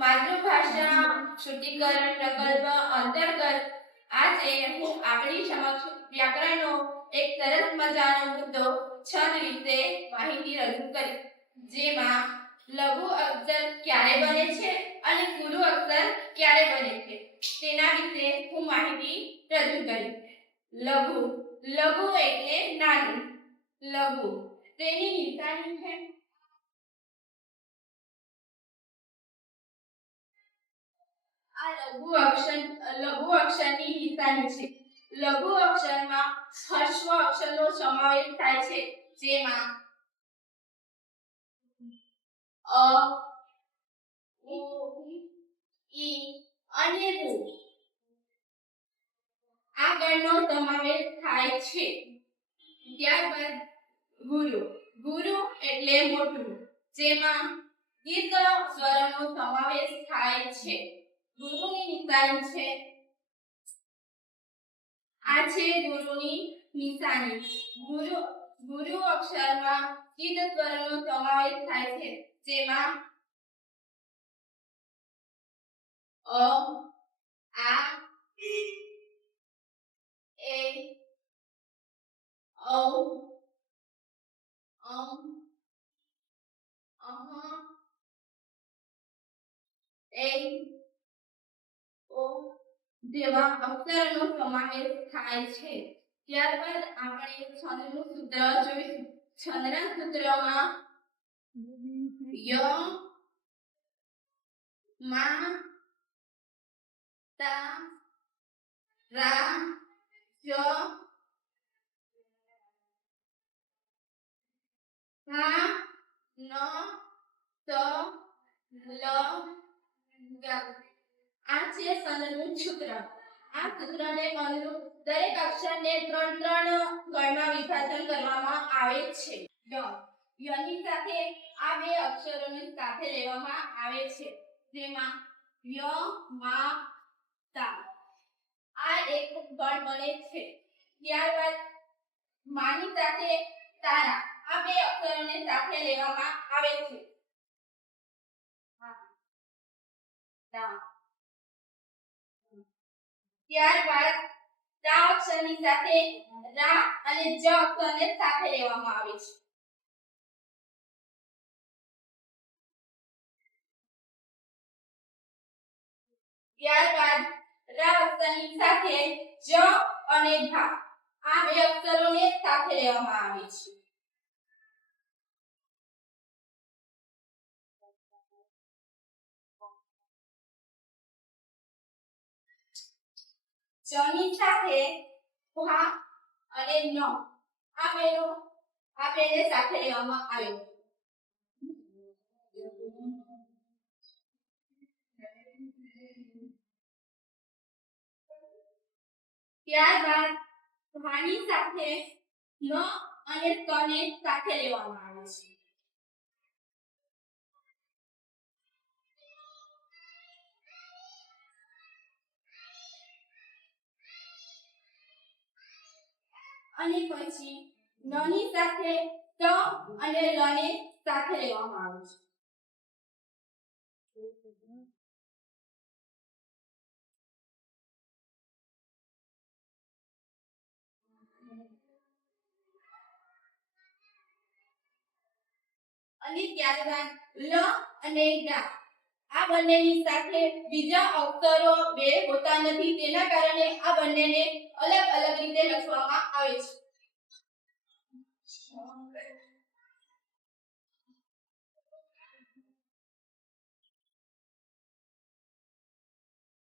માતૃભાષા શુદ્ધિકરણ પ્રકલ્પ અંતર્ગત આજે હું આપણી સમક્ષ વ્યાકરણનો એક સરસ મજાનો મુદ્દો છંદ વિશે માહિતી રજૂ કરી, જેમાં લઘુ અક્ષર ક્યારે બને છે અને ગુરુ અક્ષર ક્યારે બને છે તેના વિશે હું માહિતી રજૂ કરી. લઘુ લઘુ એટલે નાનું. લઘુ તેની નિશાની છે આ લઘુ અક્ષરની નિશાની છે. લઘુ અક્ષરમાં હ્રસ્વ અક્ષરનો સમાવેશ થાય છે, જેમાં અ, ઉ, ઈ અને ઉ આગળનો સમાવેશ થાય છે. ત્યારબાદ ગુરુ. ગુરુ એટલે મોટું, જેમાં દીર્ઘ સ્વરનો સમાવેશ થાય છે. ગુરુની નિશાની છે આ છે ગુરુની નિશાની. ગુરુ અક્ષરમાં દીર્ઘ સ્વરનો સમાવેશ થાય છે, જેમાં અ, આ, એ, ઔ, અં, અહ, એ, ઓ જેવા અક્ષરનો સમાવેશ થાય છે. ત્યારબાદ આપણે છંદનું સૂત્ર જોઈશું. છંદના સૂત્રમાં ય, મા, તા, રા, ચ, હા, ન, ત, લ, ગ. આ છે છંદનું સૂત્ર. આ સૂત્રને અનુરૂપ દરેક અક્ષરને 3 ગણમાં વિભાજન કરવામાં આવે છે. યની સાથે આ બે અક્ષરોને સાથે લેવામાં આવે છે, જેમાં ય, મા, તા આ એક ગણ બને છે. ત્યારબાદ માની સાથે તારા આ બે અક્ષરોને સાથે લેવામાં આવે છે. ત્યારબાદ તા અક્ષરની સાથે રા અને જ અક્ષરને સાથે લેવામાં આવે છે. ત્યારબાદ રા અક્ષરની સાથે જ અને ધા આ બે અક્ષરોને સાથે લેવામાં આવે છે. જની સાથે ભા અને ન આ બેને સાથે લેવામાં આવે છે. ત્યારબાદ ભાની સાથે ન અને ત ને સાથે લેવામાં આવે છે. અને પછી ન ની સાથે ત અને લ ને સાથે લેવામાં આવે છે. અને ત્યારબાદ લ અને ગા આ બંનેની સાથે બીજા અક્ષરો બે હોતા નથી, તેના કારણે આ બંનેને અલગ અલગ રીતે લખવામાં આવે છે.